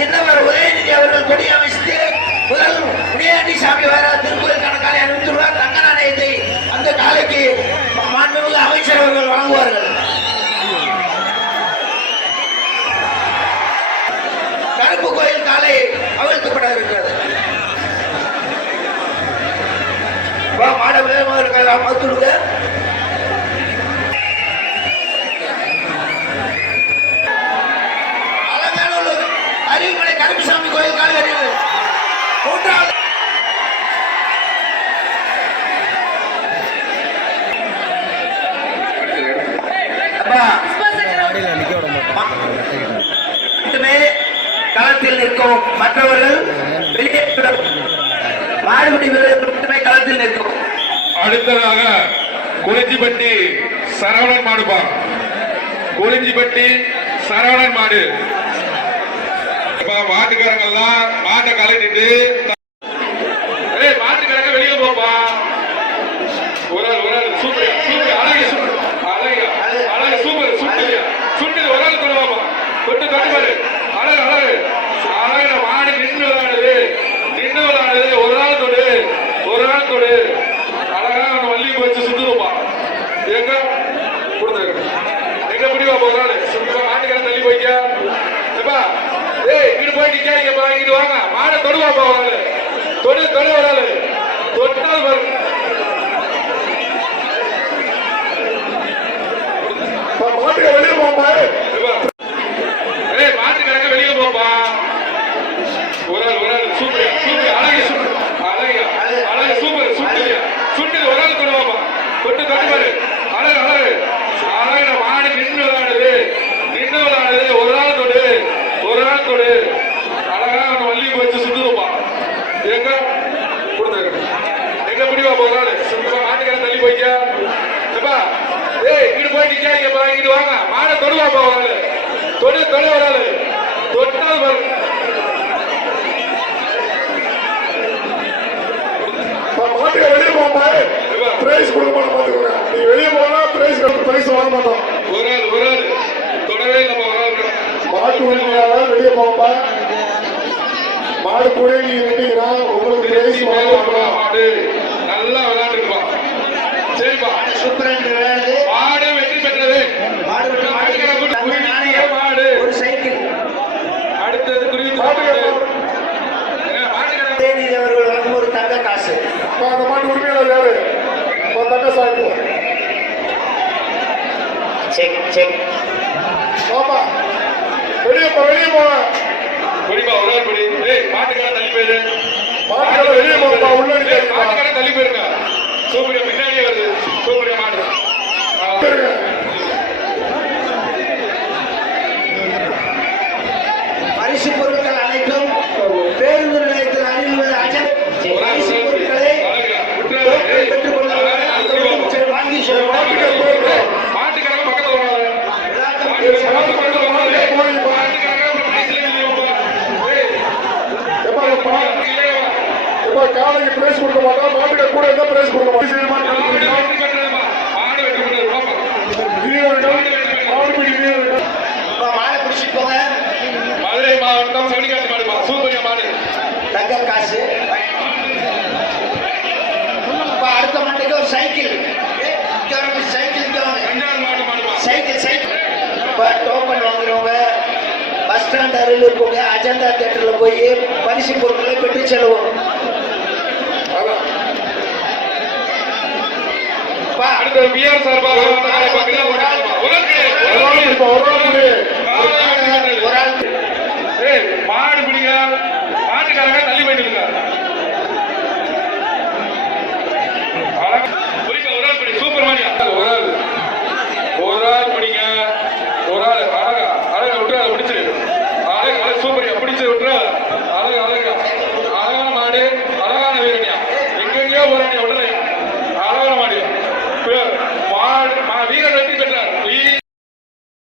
சின்னவர் உதயநிதி அவர்கள் கொடி அமைத்து முதல் முனியாண்டி சாமி வர திருக்கோயில் கணக்காலை அனுப்பித்துள்ளார். தங்க நாணயத்தை அந்த காலைக்கு மாண்புமிகு அமைச்சர் அவர்கள் வழங்குவார்கள். கருப்பு கோயில் காலை அவிழ்க்கப்பட இருக்கிறது மாடவில்லை முதல்ல மறுத்துடுங்க கருப்புசாமி கோயில் காலி கட்டியது. மூன்றாவது. களத்தில் நிற்கும் மற்றவர்கள் வெளியே மாடுபிடி வீரர்கள் மட்டுமே களத்தில் நிற்கும் அடுத்ததாக குறிஞ்சிப்பட்டி சரவணன் மாடுபா குறிஞ்சிப்பட்டி சரவணன் மாடு. வாட்டுக்காரங்க மாட்டுக்காரங்க எல்லாம் மாட்டை கலட்டிட்டு ஏய் மாட்டுக்காரங்க வெளியே போப்பா ஒரு ஆள் ஒரு ஆள் சூப்பர் சூப்பர் அழகு சூப்பர் அழகு அழகு சூப்பர் சூப்பர் சுட்டு ஒரு ஆள் கொண்டு வாப்பா கொண்டு கொண்டு பாரு அழகு அழகு அழகு மாடு நின்று விளையாடுது நின்று விளையாடுது ஒரு ஆள் தொடு ஒரு ஆள் தொடு அழகா அவன் வள்ளி வச்சு சுட்டுருப்பா எங்க கொடுத்துரு எங்க முடிவா ஒரு ஆள் சுட்டு மாட்டுக்காரன் தள்ளி போய்க்கா எப்பா ஏய் இங்கிட்டு போய் வாங்க மாடை தொடுவாப்பா ஒரு தொடு தொடு ஒரு தொட்டால் பாரு வெளியே மாட்டுக்காரங்க வெளியே போப்பா ஒரு ஆள் ஒரு ஆள் சூப்பர் சூப்பர் அழகு சூப்பர் அழகு அழகு சூப்பர் சுட்டு சுட்டு ஒரு ஆள் கொண்டு வாப்பா கொண்டு கொண்டு பாரு அழகு அழகு அழகு மாடு நின்று விளையாடுது நின்று விளையாடுது ஒரு ஆள் தொடு ஒரு ஆள் தொடு அழகா அவன் வள்ளி வச்சு சுட்டுருப்பா எங்க கொடுத்துரு எங்க முடிவா ஒரு ஆள் சுட்டு மாட்டுக்காரன் தள்ளி போய்க்கா எப்பா ஏய் போய் நிக்காதீங்கப்பா வாங்க மாட தொடுவாப்பா ஒரு தொடு தொடு ஒரு ஆளு தொட்டால் பாரு மாட்டுக்கு வெளியே பிரைஸ் கொடுக்க மாட்டோம் பாத்துக்கோங்க நீ வெளியே போனா பிரைஸ் பிரைஸ் வாங்க மாட்டோம் ஒரு ஆள் ஒரு ஆள் தொடவே நம்ம ஒரு ஆள் மாட்டு உரிமையாளர் வெளியே போகும்பா மாடு கூட நீ நின்றீங்கன்னா உங்களுக்கு பிரைஸ் வாங்க மாட்டோம் மாடு நல்லா விளையாண்டுருப்பா சரிப்பா சுப்ரன் விளையாடுது மாடு வெற்றி பெற்றது மாடு விட்டு மாட்டுக்கார கூட்டு தங்க நாணயம். குறிஞ்சி மாடு ஒரு சைக்கிள் அடுத்தது குறிஞ்சி மாடு என்ன, மாட்டுக்கார உதயநிதி அவர்கள் வழங்கும் ஒரு தங்க காசு அப்ப அந்த மாட்டு உரிமையாளர் யாரு அப்ப தங்க சாக்கு செக் செக் ஆமா. வெளியே போ வெளியே போங்க குடிப்பா ஒரு ஆள் குடி. ஏய் மாட்டுக்கார தள்ளி போயிரு. மாட்டுக்கார வெளியே போங்கப்பா உள்ள நிக்காதீங்க மாட்டுக்கார தள்ளி போயிருங்க சூப்பரியா பின்னாடியே வருது சூப்பரியா மாடு ஆ. பரிசு பொருட்கள் அனைத்தும் பேருந்து நிலையத்தில் அருகில் உள்ள அஜன் ஒரு ஆள் பரிசு ஒரு ஆள் பொருட்களை அழகுடா. விட்டுறாத. ஏய், பெற்றுக் கொள்ளுங்கள் அழகா, வாங்கி செல்வோம் மாட்டுக்காரங்க பக்கத்துல வராத மாட்டுக்காரங்க பக்கத்துல வராத மாட்டுக்காரங்க அப்புறம் பிரைஸ்ல இல்லையோப்பா ஏய் எப்பா எப்பா இல்லையா எப்பா காலைக்கு பிரைஸ் கொடுக்க மாட்டோம் மாட்டுக்கு கூட எந்த பிரைஸ் கொடுக்க மதுரை மாவட்டம் சவுனிக்காட்டு மாடுப்பா சூப்பரியா மாடு. தங்க காசு. அடுத்த மாட்டுக்கு ஒரு சைக்கிள். சைக்கிள் மாடு சைக்கிள் இப்ப டோக்கன் வாங்குறவங்க பஸ் ஸ்டாண்ட் அருகில் இருக்கவங்க அஜந்தா தேட்டர்ல போய் பரிசு பொருட்களை பெற்று செல்வோம் பிஆர் சார்பாக மாடு பிடிக்க மாட்டுக்காரங்க தள்ளி போயிட்டு இருக்காங்க